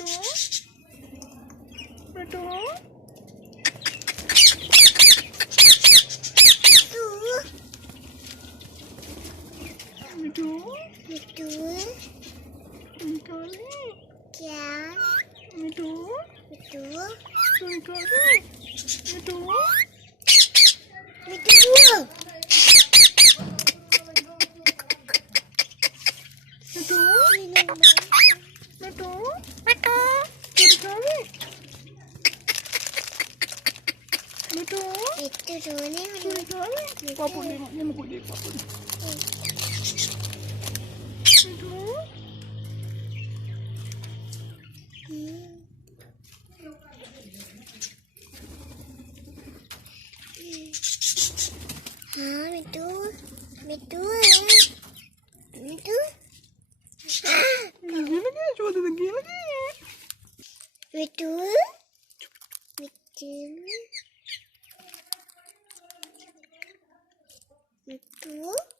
Betul. Betul. Betul. Betul. Betul. Ya. Betul. Betul. Betul. Betul. Betul. Betul. Betul. Betul. Betul. Betul. Betul. Papa dia mau dia papa. Betul. Betul. Betul. Betul. Lagi lagi, coba lagi lagi. Betul. Betul. Betul.